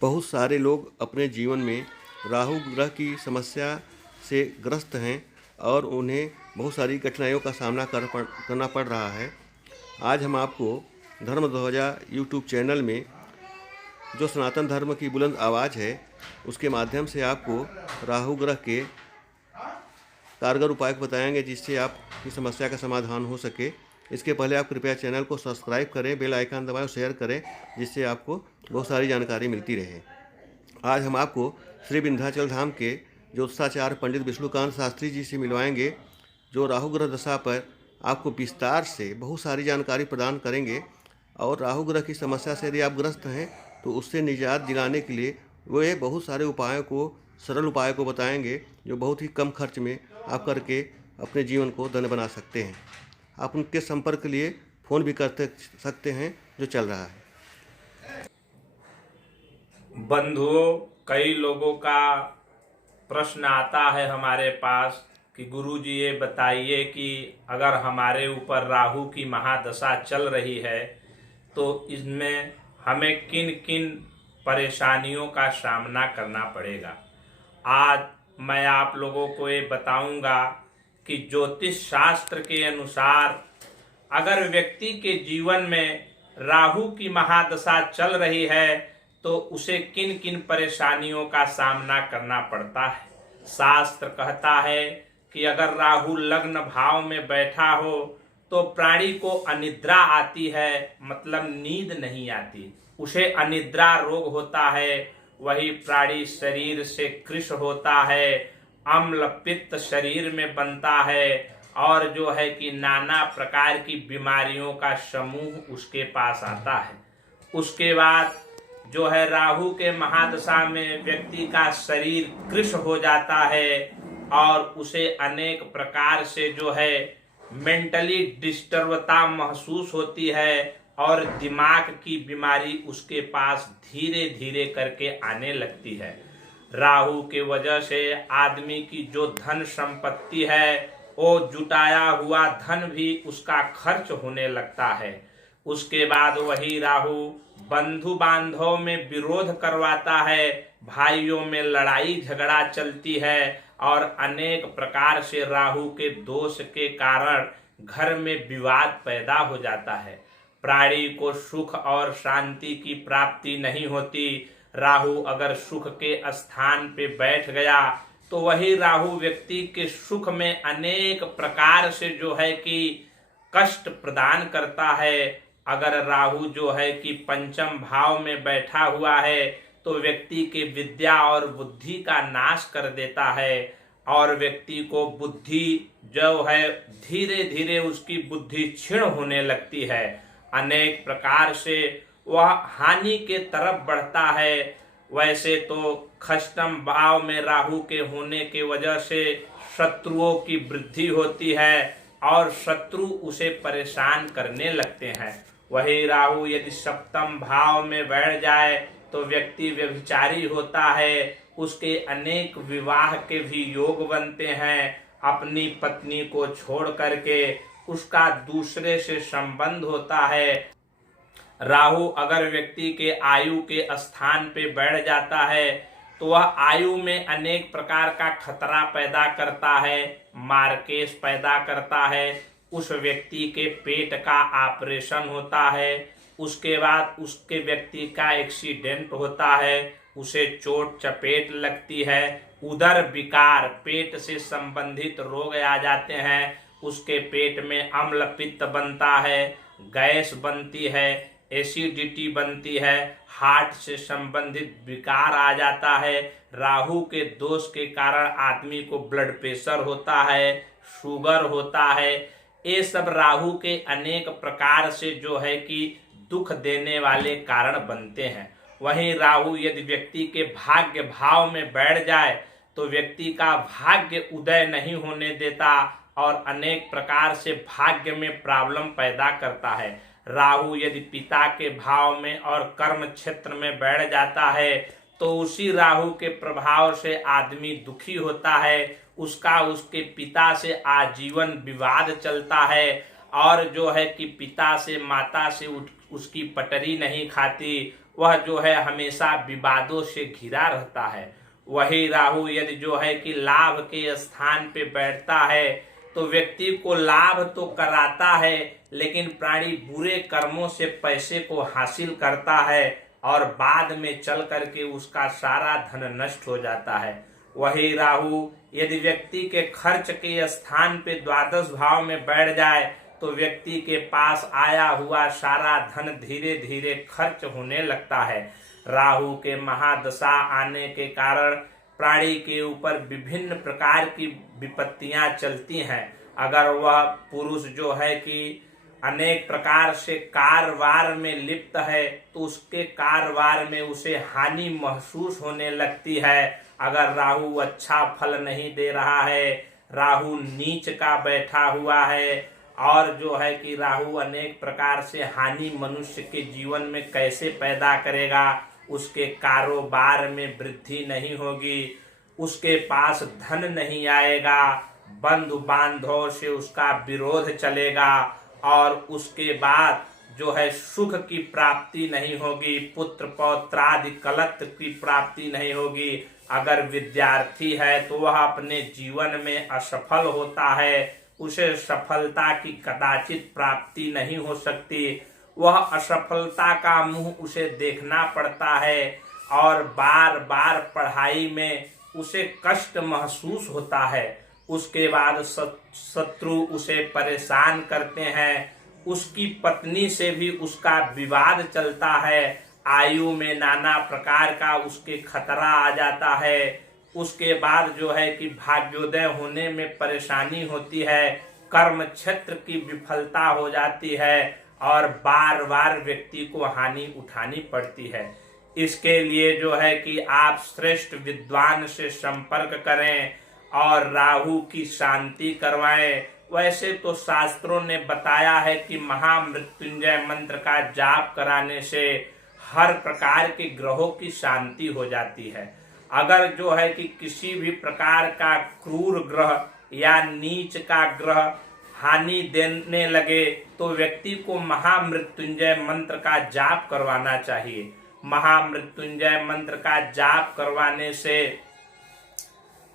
बहुत सारे लोग अपने जीवन में राहु ग्रह की समस्या से ग्रस्त हैं और उन्हें बहुत सारी कठिनाइयों का सामना करना पड़ रहा है। आज हम आपको धर्म ध्वजा यूट्यूब चैनल में जो सनातन धर्म की बुलंद आवाज़ है उसके माध्यम से आपको राहु ग्रह के कारगर उपाय बताएंगे जिससे आपकी समस्या का समाधान हो सके। इसके पहले आप कृपया चैनल को सब्सक्राइब करें, बेल आइकन दबाएं और शेयर करें जिससे आपको बहुत सारी जानकारी मिलती रहे। आज हम आपको श्री विंध्याचल धाम के ज्योतिषाचार्य पंडित विष्णुकांत शास्त्री जी से मिलवाएंगे जो राहु ग्रह दशा पर आपको विस्तार से बहुत सारी जानकारी प्रदान करेंगे और राहु ग्रह की समस्या से यदि आप ग्रस्त हैं तो उससे निजात दिलाने के लिए वे बहुत सारे उपायों को, सरल उपायों को बताएंगे जो बहुत ही कम खर्च में आप करके अपने जीवन को धन्य बना सकते हैं। आप उनके संपर्क के लिए फ़ोन भी कर सकते हैं जो चल रहा है। बंधुओं, कई लोगों का प्रश्न आता है हमारे पास कि गुरुजी ये बताइए कि अगर हमारे ऊपर राहु की महादशा चल रही है तो इसमें हमें किन किन परेशानियों का सामना करना पड़ेगा। आज मैं आप लोगों को ये बताऊंगा कि ज्योतिष शास्त्र के अनुसार अगर व्यक्ति के जीवन में राहु की महादशा चल रही है तो उसे किन किन परेशानियों का सामना करना पड़ता है। शास्त्र कहता है कि अगर राहु लग्न भाव में बैठा हो तो प्राणी को अनिद्रा आती है, मतलब नींद नहीं आती, उसे अनिद्रा रोग होता है। वही प्राणी शरीर से कृश होता है, अम्ल पित्त शरीर में बनता है और जो है कि नाना प्रकार की बीमारियों का समूह उसके पास आता है। उसके बाद जो है राहु के महादशा में व्यक्ति का शरीर कृश हो जाता है और उसे अनेक प्रकार से जो है मेंटली डिस्टर्बता महसूस होती है और दिमाग की बीमारी उसके पास धीरे धीरे करके आने लगती है। राहु के वजह से आदमी की जो धन संपत्ति है वो जुटाया हुआ धन भी उसका खर्च होने लगता है। उसके बाद वही राहु बंधु बांधवों में विरोध करवाता है, भाइयों में लड़ाई झगड़ा चलती है और अनेक प्रकार से राहु के दोष के कारण घर में विवाद पैदा हो जाता है। प्राणी को सुख और शांति की प्राप्ति नहीं होती। राहु अगर सुख के स्थान पे बैठ गया तो वही राहु व्यक्ति के सुख में अनेक प्रकार से जो है कि कष्ट प्रदान करता है। अगर राहु जो है कि पंचम भाव में बैठा हुआ है तो व्यक्ति के विद्या और बुद्धि का नाश कर देता है और व्यक्ति को बुद्धि जो है धीरे धीरे उसकी बुद्धि क्षीण होने लगती है। अनेक प्रकार से वह हानि के तरफ बढ़ता है। वैसे तो खष्टम भाव में राहु के होने के वजह से शत्रुओं की वृद्धि होती है और शत्रु उसे परेशान करने लगते हैं। वही राहु यदि सप्तम भाव में बैठ जाए तो व्यक्ति व्यभिचारी होता है, उसके अनेक विवाह के भी योग बनते हैं। अपनी पत्नी को छोड़ करके उसका दूसरे से संबंध होता है। राहु अगर व्यक्ति के आयु के स्थान पे बैठ जाता है तो वह आयु में अनेक प्रकार का खतरा पैदा करता है, मारकेस पैदा करता है। उस व्यक्ति के पेट का ऑपरेशन होता है, उसके बाद उसके व्यक्ति का एक्सीडेंट होता है, उसे चोट चपेट लगती है, उदर विकार पेट से संबंधित रोग आ जाते हैं, उसके पेट में अम्ल पित्त बनता है, गैस बनती है, एसिडिटी बनती है, हार्ट से संबंधित विकार आ जाता है। राहु के दोष के कारण आदमी को ब्लड प्रेशर होता है, शुगर होता है। ये सब राहु के अनेक प्रकार से जो है कि दुख देने वाले कारण बनते हैं। वहीं राहु यदि व्यक्ति के भाग्य भाव में बैठ जाए तो व्यक्ति का भाग्य उदय नहीं होने देता और अनेक प्रकार से भाग्य में प्रॉब्लम पैदा करता है। राहु यदि पिता के भाव में और कर्म क्षेत्र में बैठ जाता है तो उसी राहु के प्रभाव से आदमी दुखी होता है, उसका उसके पिता से आजीवन विवाद चलता है और जो है कि पिता से माता से उसकी पटरी नहीं खाती, वह जो है हमेशा विवादों से घिरा रहता है। वही राहु यदि जो है कि लाभ के स्थान पे बैठता है तो व्यक्ति को लाभ तो कराता है, लेकिन प्राणी बुरे कर्मों से पैसे को हासिल करता है और बाद में चल करके उसका सारा धन नष्ट हो जाता है। वही राहु यदि व्यक्ति के खर्च के स्थान पे द्वादश भाव में बैठ जाए तो व्यक्ति के पास आया हुआ सारा धन धीरे धीरे खर्च होने लगता है। राहु के महादशा आने के कारण प्राणी के ऊपर विभिन्न प्रकार की विपत्तियां चलती हैं। अगर वह पुरुष जो है कि अनेक प्रकार से कारोबार में लिप्त है तो उसके कारोबार में उसे हानि महसूस होने लगती है। अगर राहु अच्छा फल नहीं दे रहा है, राहु नीच का बैठा हुआ है और जो है कि राहु अनेक प्रकार से हानि मनुष्य के जीवन में कैसे पैदा करेगा, उसके कारोबार में वृद्धि नहीं होगी, उसके पास धन नहीं आएगा, बंधु बांधवों से उसका विरोध चलेगा और उसके बाद जो है सुख की प्राप्ति नहीं होगी, पुत्र पौत्रादि कलत्र की प्राप्ति नहीं होगी। अगर विद्यार्थी है तो वह अपने जीवन में असफल होता है, उसे सफलता की कदाचित प्राप्ति नहीं हो सकती, वह असफलता का मुंह उसे देखना पड़ता है और बार बार पढ़ाई में उसे कष्ट महसूस होता है। उसके बाद शत्रु उसे परेशान करते हैं, उसकी पत्नी से भी उसका विवाद चलता है, आयु में नाना प्रकार का उसके खतरा आ जाता है। उसके बाद जो है कि भाग्योदय होने में परेशानी होती है, कर्म क्षेत्र की विफलता हो जाती है और बार बार व्यक्ति को हानि उठानी पड़ती है। इसके लिए जो है कि आप श्रेष्ठ विद्वान से संपर्क करें और राहु की शांति करवाएं। वैसे तो शास्त्रों ने बताया है कि महामृत्युंजय मंत्र का जाप कराने से हर प्रकार के ग्रहों की शांति हो जाती है। अगर जो है कि किसी भी प्रकार का क्रूर ग्रह या नीच का ग्रह हानि देने लगे तो व्यक्ति को महामृत्युंजय मंत्र का जाप करवाना चाहिए। महामृत्युंजय मंत्र का जाप करवाने से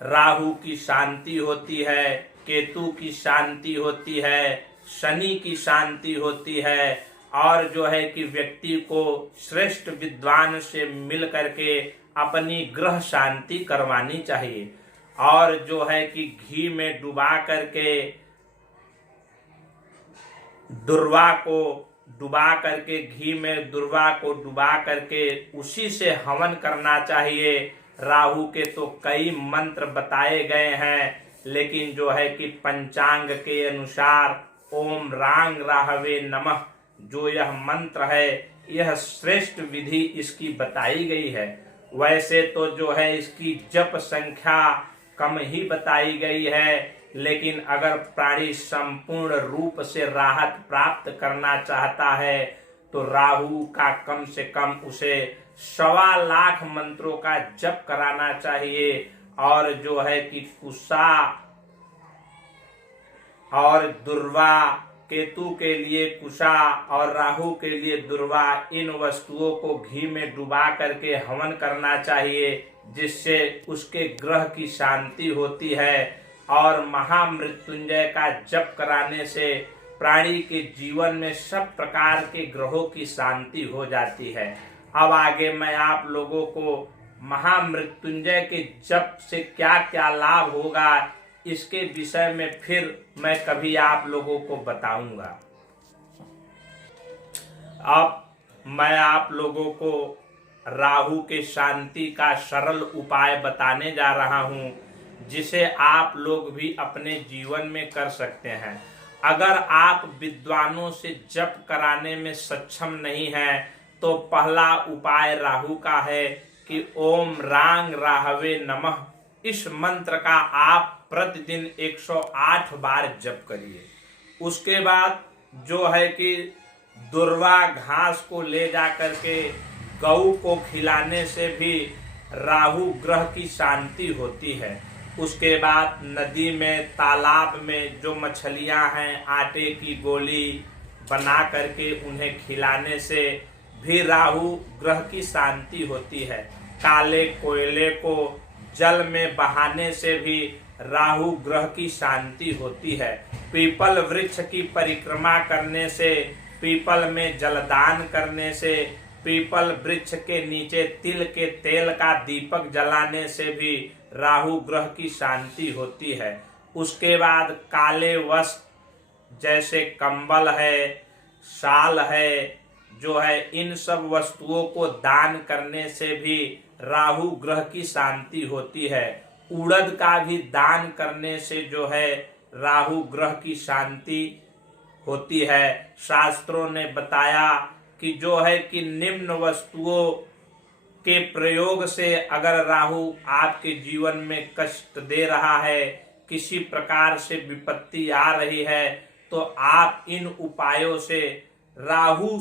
राहु की शांति होती है, केतु की शांति होती है, शनि की शांति होती है और जो है कि व्यक्ति को श्रेष्ठ विद्वान से मिल करके अपनी ग्रह शांति करवानी चाहिए। और जो है कि घी में डुबा करके दुर्वा को डुबा करके घी में दुर्वा को डुबा करके उसी से हवन करना चाहिए। राहु के तो कई मंत्र बताए गए हैं, लेकिन जो है कि पंचांग के अनुसार ओम रांग राहवे नमः जो यह मंत्र है, यह श्रेष्ठ विधि इसकी बताई गई है। वैसे तो जो है इसकी जप संख्या कम ही बताई गई है, लेकिन अगर प्राणी संपूर्ण रूप से राहत प्राप्त करना चाहता है तो राहु का कम से कम उसे 1.25 लाख मंत्रों का जप कराना चाहिए। और जो है कि कुशा और दुर्वा, केतु के लिए कुशा और राहु के लिए दुर्वा, इन वस्तुओं को घी में डुबा करके हवन करना चाहिए, जिससे उसके ग्रह की शांति होती है। और महामृत्युंजय का जप कराने से प्राणी के जीवन में सब प्रकार के ग्रहों की शांति हो जाती है। अब आगे मैं आप लोगों को महामृत्युंजय के जप से क्या क्या लाभ होगा इसके विषय में फिर मैं कभी आप लोगों को बताऊंगा। अब मैं आप लोगों को राहु के शांति का सरल उपाय बताने जा रहा हूं, जिसे आप लोग भी अपने जीवन में कर सकते हैं। अगर आप विद्वानों से जप कराने में सक्षम नहीं हैं तो पहला उपाय राहु का है कि ओम रांग राहवे नमः, इस मंत्र का आप प्रतिदिन 108 बार जप करिए। उसके बाद जो है कि दुर्वा घास को ले जा करके गऊ को खिलाने से भी राहु ग्रह की शांति होती है। उसके बाद नदी में, तालाब में जो मछलियां हैं, आटे की गोली बना करके उन्हें खिलाने से भी राहु ग्रह की शांति होती है। काले कोयले को जल में बहाने से भी राहु ग्रह की शांति होती है। पीपल वृक्ष की परिक्रमा करने से, पीपल में जलदान करने से, पीपल वृक्ष के नीचे तिल के तेल का दीपक जलाने से भी राहु ग्रह की शांति होती है। उसके बाद काले वस्त्र जैसे कंबल है, शाल है, जो है, इन सब वस्तुओं को दान करने से भी राहु ग्रह की शांति होती है। उड़द का भी दान करने से जो है राहु ग्रह की शांति होती है। शास्त्रों ने बताया कि जो है कि निम्न वस्तुओं के प्रयोग से अगर राहु आपके जीवन में कष्ट दे रहा है, किसी प्रकार से विपत्ति आ रही है, तो आप इन उपायों से राहु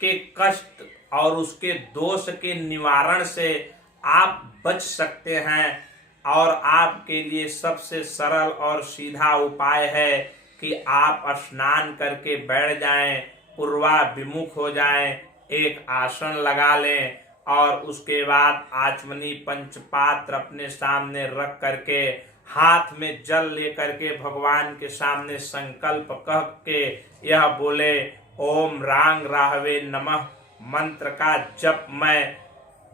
के कष्ट और उसके दोष के निवारण से आप बच सकते हैं। और आपके लिए सबसे सरल और सीधा उपाय है कि आप स्नान करके बैठ जाएं, पूर्वाभिमुख हो जाएं, एक आसन लगा लें और उसके बाद आचमनी पंचपात्र अपने सामने रख करके हाथ में जल लेकर के भगवान के सामने संकल्प कह के यह बोले, ओम रांग राहवे नमः मंत्र का जप मैं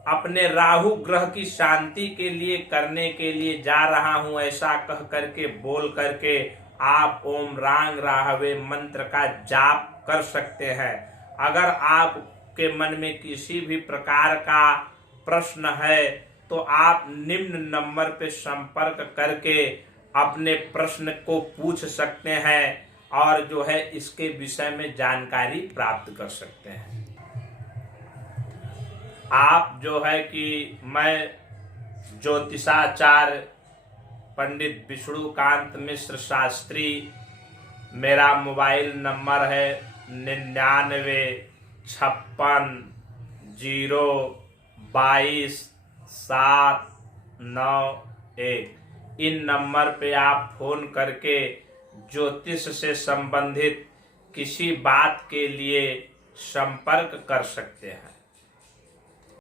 अपने राहु ग्रह की शांति के लिए करने के लिए जा रहा हूं, ऐसा कह करके बोल करके आप ओम रांग राहवे मंत्र का जाप कर सकते हैं। अगर आपके मन में किसी भी प्रकार का प्रश्न है तो आप निम्न नंबर पे संपर्क करके अपने प्रश्न को पूछ सकते हैं और जो है इसके विषय में जानकारी प्राप्त कर सकते हैं। आप जो है कि मैं ज्योतिषाचार्य पंडित विष्णुकांत मिश्र शास्त्री, मेरा मोबाइल नंबर है 9956522791। इन नंबर पे आप फोन करके ज्योतिष से संबंधित किसी बात के लिए संपर्क कर सकते हैं।